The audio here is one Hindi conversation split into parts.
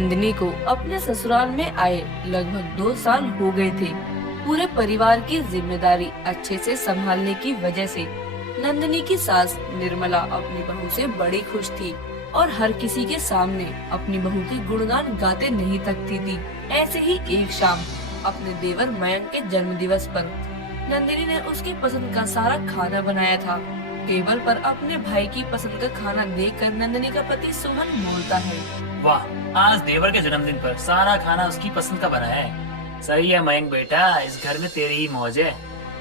नंदिनी को अपने ससुराल में आए लगभग 2 साल हो गए थे। पूरे परिवार की जिम्मेदारी अच्छे से संभालने की वजह से नंदिनी की सास निर्मला अपनी बहू से बड़ी खुश थी और हर किसी के सामने अपनी बहू की गुणगान गाते नहीं थकती थी। ऐसे ही एक शाम अपने देवर मयंक के जन्मदिवस पर नंदिनी ने उसकी पसंद का सारा खाना बनाया था। टेबल पर अपने भाई की पसंद का खाना देखकर नंदिनी का पति सोहन बोलता है, वाह, आज देवर के जन्मदिन पर सारा खाना उसकी पसंद का बनाया है। सही है मयंक बेटा, इस घर में तेरी ही मौज है।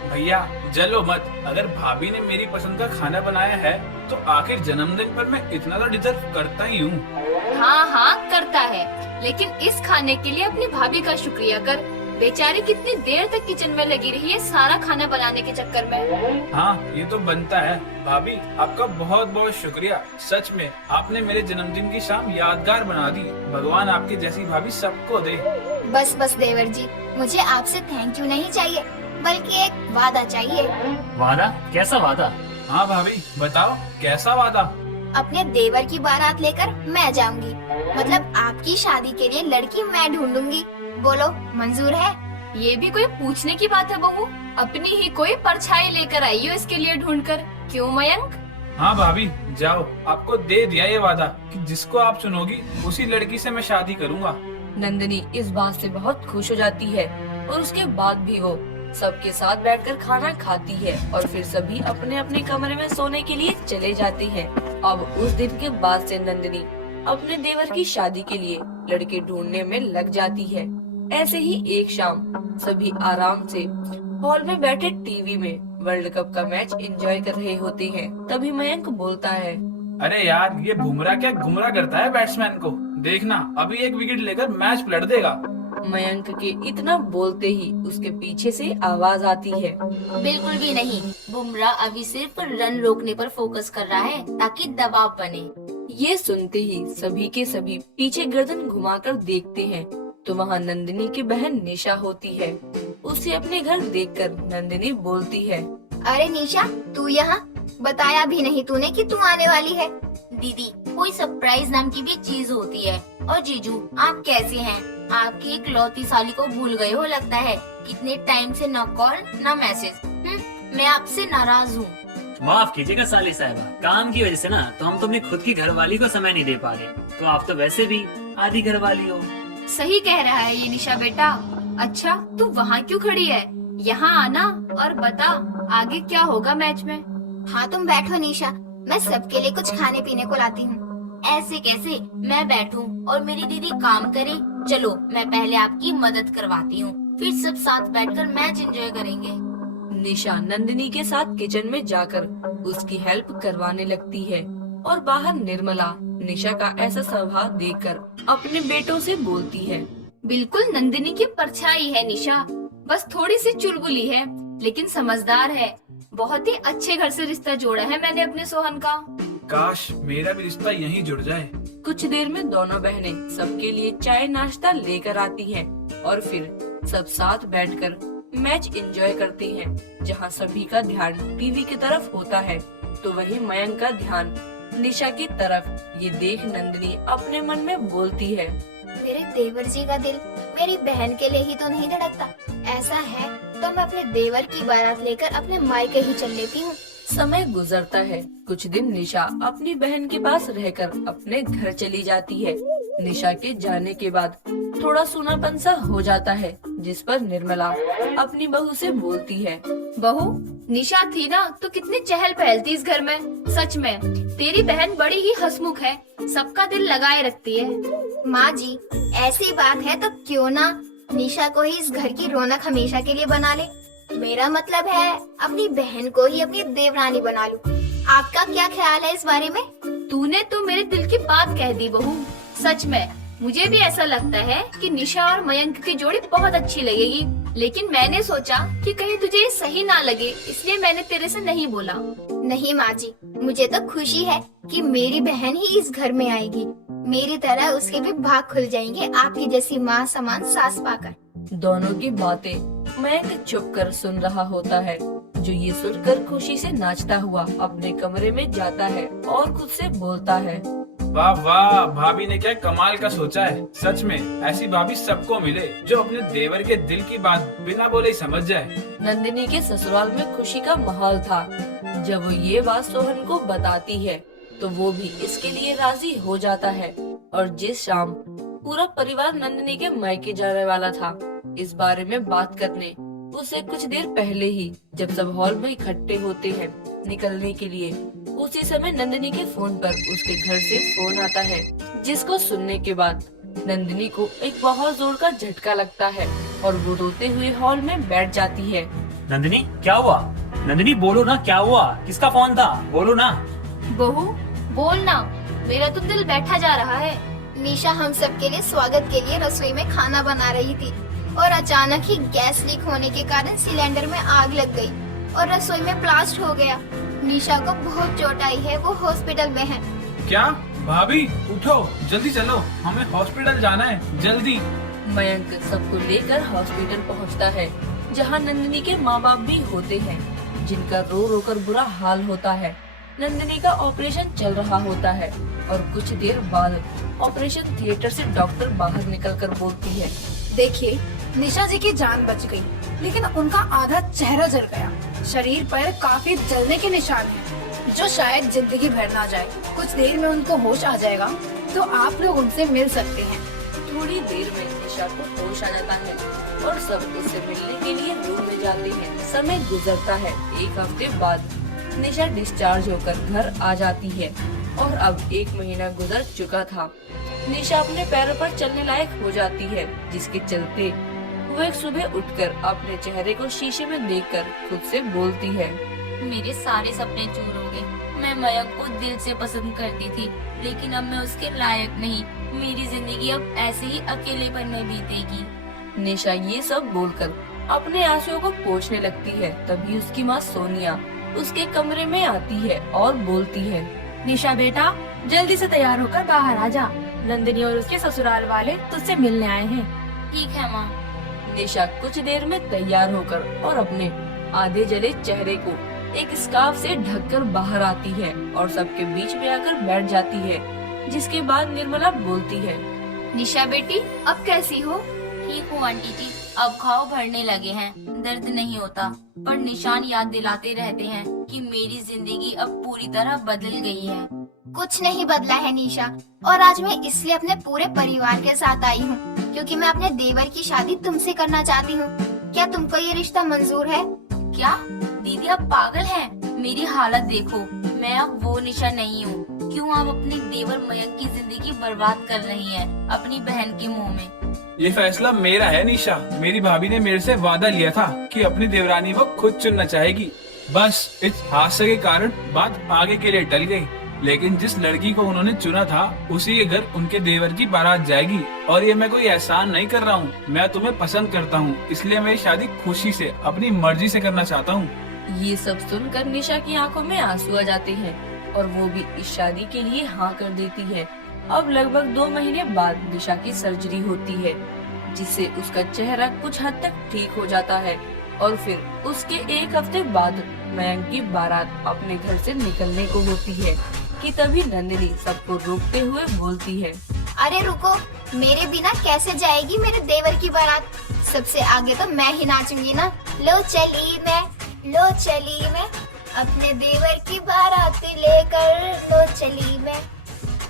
भैया जलो मत, अगर भाभी ने मेरी पसंद का खाना बनाया है तो आखिर जन्मदिन पर मैं इतना तो डिजर्व करता ही हूँ। हाँ हाँ करता है, लेकिन इस खाने के लिए अपनी भाभी का शुक्रिया कर। बेचारी कितनी देर तक किचन में लगी रही है सारा खाना बनाने के चक्कर में। हाँ ये तो बनता है। भाभी आपका बहुत बहुत शुक्रिया, सच में आपने मेरे जन्मदिन की शाम यादगार बना दी। भगवान आपकी जैसी भाभी सबको दे। बस बस देवर जी, मुझे आपसे थैंक यू नहीं चाहिए, बल्कि एक वादा चाहिए। वादा? कैसा वादा? हाँ भाभी बताओ, कैसा वादा? अपने देवर की बारात लेकर मैं जाऊंगी, मतलब आपकी शादी के लिए लड़की मैं ढूंढूंगी। बोलो मंजूर है? ये भी कोई पूछने की बात है बहू, अपनी ही कोई परछाई लेकर आई हो इसके लिए ढूंढकर। क्यों मयंक? हाँ भाभी जाओ, आपको दे दिया ये वादा कि जिसको आप चुनोगी उसी लड़की से मैं शादी करूँगा। नंदिनी इस बात से बहुत खुश हो जाती है और उसके बाद भी वो सबके साथ बैठकर खाना खाती है और फिर सभी अपने अपने कमरे में सोने के लिए चले जाते हैं। अब उस दिन के बाद से नंदिनी अपने देवर की शादी के लिए लड़के ढूंढने में लग जाती है। ऐसे ही एक शाम सभी आराम से हॉल में बैठे टीवी में वर्ल्ड कप का मैच एंजॉय कर रहे होते हैं। तभी मयंक बोलता है, अरे यार ये बुमराह क्या गुमराह करता है बैट्समैन को, देखना अभी एक विकेट लेकर मैच पलट देगा। मयंक के इतना बोलते ही उसके पीछे से आवाज आती है, बिल्कुल भी नहीं, बुमराह अभी सिर्फ रन रोकने पर फोकस कर रहा है ताकि दबाव बने। ये सुनते ही सभी के सभी पीछे गर्दन घुमाकर देखते हैं तो वहाँ नंदिनी की बहन निशा होती है। उसे अपने घर देखकर नंदिनी बोलती है, अरे निशा, तू यहाँ? बताया भी नहीं तूने कि तू आने वाली है। दीदी, कोई सरप्राइज नाम की भी चीज होती है। और जीजू, आप कैसे हैं? आपकी इकलौती साली को भूल गए हो लगता है। कितने टाइम से न कॉल न मैसेज। मैं आपसे नाराज हूँ। माफ कीजिएगा साली साहबा, काम की वजह से ना तो हम तो अपनी खुद की घरवाली को समय नहीं दे पा रहे, तो आप तो वैसे भी आधी घरवाली हो। सही कह रहा है ये निशा बेटा। अच्छा तू वहाँ क्यों खड़ी है? यहाँ आना और बता आगे क्या होगा मैच में। हाँ तुम बैठो निशा, मैं सबके लिए कुछ खाने पीने को लाती हूँ। ऐसे कैसे मैं बैठूं और मेरी दीदी काम करे? चलो मैं पहले आपकी मदद करवाती हूँ, फिर सब साथ बैठकर मैच एंजॉय करेंगे। निशा नंदिनी के साथ किचन में जाकर उसकी हेल्प करवाने लगती है और बाहर निर्मला निशा का ऐसा स्वभाव देखकर अपने बेटों से बोलती है, बिल्कुल नंदिनी की परछाई है निशा, बस थोड़ी सी चुलबुली है लेकिन समझदार है। बहुत ही अच्छे घर से रिश्ता जोड़ा है मैंने अपने सोहन का। काश मेरा भी रिश्ता यहीं जुड़ जाए। कुछ देर में दोनों बहनें सबके लिए चाय नाश्ता लेकर आती हैं और फिर सब साथ बैठकर मैच एंजॉय करती हैं। जहां सभी का ध्यान टीवी की तरफ होता है तो वहीं मयंक का ध्यान निशा की तरफ। ये देख नंदिनी अपने मन में बोलती है, मेरे देवर जी का दिल मेरी बहन के लिए ही तो नहीं धड़कता। ऐसा है तो मैं अपने देवर की बारात लेकर अपने मायके ही चल लेती हूँ। समय गुजरता है। कुछ दिन निशा अपनी बहन के पास रहकर अपने घर चली जाती है। निशा के जाने के बाद थोड़ा सूनापन सा हो जाता है, जिस पर निर्मला अपनी बहू से बोलती है, बहू निशा थी ना तो कितनी चहल पहल थी इस घर में। सच में तेरी बहन बड़ी ही हंसमुख है, सबका दिल लगाए रखती है। माँ जी, ऐसी बात है तो क्यों ना निशा को ही इस घर की रौनक हमेशा के लिए बना ले। मेरा मतलब है अपनी बहन को ही अपनी देवरानी बना लूं। आपका क्या ख्याल है इस बारे में? तूने तो मेरे दिल की बात कह दी बहू। सच में मुझे भी ऐसा लगता है कि निशा और मयंक की जोड़ी बहुत अच्छी लगेगी, लेकिन मैंने सोचा कि कहीं तुझे ये सही ना लगे, इसलिए मैंने तेरे से नहीं बोला। नहीं माँ जी, मुझे तो खुशी है कि मेरी बहन ही इस घर में आएगी। मेरी तरह उसके भी भाग खुल जाएंगे आपकी जैसी माँ समान सास पाकर। दोनों की बातें मयंक चुप कर सुन रहा होता है, जो ये सुनकर खुशी से नाचता हुआ अपने कमरे में जाता है और खुद से बोलता है, वाह वाह, भाभी ने क्या कमाल का सोचा है। सच में ऐसी भाभी सबको मिले जो अपने देवर के दिल की बात बिना बोले ही समझ जाए। नंदिनी के ससुराल में खुशी का माहौल था। जब वो ये बात सोहन को बताती है तो वो भी इसके लिए राजी हो जाता है। और जिस शाम पूरा परिवार नंदिनी के मायके जाने वाला था, इस बारे में बात करने उसे कुछ देर पहले ही जब सब हॉल में इकट्ठे होते हैं निकलने के लिए, उसी समय नंदिनी के फोन पर उसके घर से फोन आता है, जिसको सुनने के बाद नंदिनी को एक बहुत जोर का झटका लगता है और वो रोते हुए हॉल में बैठ जाती है। नंदिनी क्या हुआ? नंदिनी बोलो ना, क्या हुआ? किसका फोन था? बोलो ना। बहू बोल ना, मेरा तो दिल बैठा जा रहा है। निशा हम सबके लिए स्वागत के लिए रसोई में खाना बना रही थी और अचानक ही गैस लीक होने के कारण सिलेंडर में आग लग गई और रसोई में ब्लास्ट हो गया। निशा को बहुत चोट आई है, वो हॉस्पिटल में है। क्या? भाभी उठो, जल्दी चलो, हमें हॉस्पिटल जाना है, जल्दी। मयंक सबको लेकर हॉस्पिटल पहुंचता है, जहां नंदिनी के माँ बाप भी होते हैं, जिनका रो रो कर बुरा हाल होता है। नंदिनी का ऑपरेशन चल रहा होता है और कुछ देर बाद ऑपरेशन थिएटर से डॉक्टर बाहर निकलकर बोलती है, देखिए निशा जी की जान बच गई, लेकिन उनका आधा चेहरा जल गया। शरीर पर काफी जलने के निशान हैं, जो शायद जिंदगी भर ना जाए। कुछ देर में उनको होश आ जाएगा तो आप लोग उनसे मिल सकते हैं। थोड़ी देर में निशा को होश आ जाता है और सब उससे मिलने के लिए रूम में जाते हैं। समय गुजरता है। एक हफ्ते बाद निशा डिस्चार्ज होकर घर आ जाती है और अब 1 महीना गुजर चुका था। निशा अपने पैरों पर चलने लायक हो जाती है, जिसके चलते वो एक सुबह उठकर अपने चेहरे को शीशे में देखकर खुद से बोलती है, मेरे सारे सपने चूर हो गए। मैं मयंक को दिल से पसंद करती थी, लेकिन अब मैं उसके लायक नहीं। मेरी जिंदगी अब ऐसे ही अकेलेपन में बीतेगी। निशा ये सब बोलकर अपने आंसुओं को पोंछने लगती है। तभी उसकी माँ सोनिया उसके कमरे में आती है और बोलती है, निशा बेटा, जल्दी से तैयार होकर बाहर आ जा। नंदिनी और उसके ससुराल वाले तुझसे मिलने आए हैं। ठीक है माँ। निशा कुछ देर में तैयार होकर और अपने आधे जले चेहरे को एक स्कार्फ से ढककर बाहर आती है और सबके बीच में आकर बैठ जाती है, जिसके बाद निर्मला बोलती है, निशा बेटी अब कैसी हो? ठीक हूँ आंटी जी, अब घाव भरने लगे हैं, दर्द नहीं होता, पर निशान याद दिलाते रहते हैं कि मेरी जिंदगी अब पूरी तरह बदल गई है। कुछ नहीं बदला है निशा, और आज मैं इसलिए अपने पूरे परिवार के साथ आई हूँ क्योंकि मैं अपने देवर की शादी तुमसे करना चाहती हूँ। क्या तुमको ये रिश्ता मंजूर है? क्या दीदी आप पागल हैं? मेरी हालत देखो, मैं अब वो निशा नहीं हूँ। क्यों आप अपने देवर मयंक की जिंदगी बर्बाद कर रही हैं अपनी बहन के मुंह में? ये फैसला मेरा है निशा। मेरी भाभी ने मेरे से वादा लिया था कि अपनी देवरानी वो खुद चुनना चाहेगी। बस इस हादसे के कारण बात आगे के लिए टल गई, लेकिन जिस लड़की को उन्होंने चुना था उसी के घर उनके देवर की बारात जाएगी। और ये मैं कोई एहसान नहीं कर रहा हूँ, मैं तुम्हें पसंद करता हूँ, इसलिए मैं ये शादी खुशी से अपनी मर्जी से करना चाहता हूँ। ये सब सुनकर निशा की आंखों में आंसू आ जाते हैं और वो भी इस शादी के लिए हाँ कर देती है। अब लगभग 2 महीने बाद निशा की सर्जरी होती है, जिससे उसका चेहरा कुछ हद तक ठीक हो जाता है और फिर उसके 1 हफ्ते बाद मयंक की बारात अपने घर से निकलने को होती है कि तभी नंदिनी सबको रोकते हुए बोलती है, अरे रुको, मेरे बिना कैसे जाएगी मेरे देवर की बारात? सबसे आगे तो मैं ही नाचूंगी ना। लो चली मैं अपने देवर की बारात लेकर, लो चली मैं।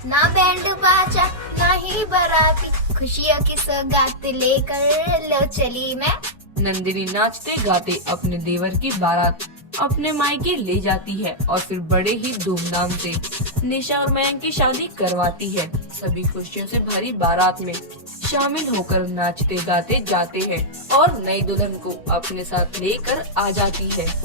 ना बैंड बाजा ना ही बाराती, खुशियों की सौगात लेकर, लो चली मैं। नंदिनी नाचते गाते अपने देवर की बारात अपने मायके ले जाती है और फिर बड़े ही धूमधाम से निशा और मयंक की शादी करवाती है। सभी खुशियों से भरी बारात में शामिल होकर नाचते गाते जाते हैं और नई दुल्हन को अपने साथ लेकर आ जाती है।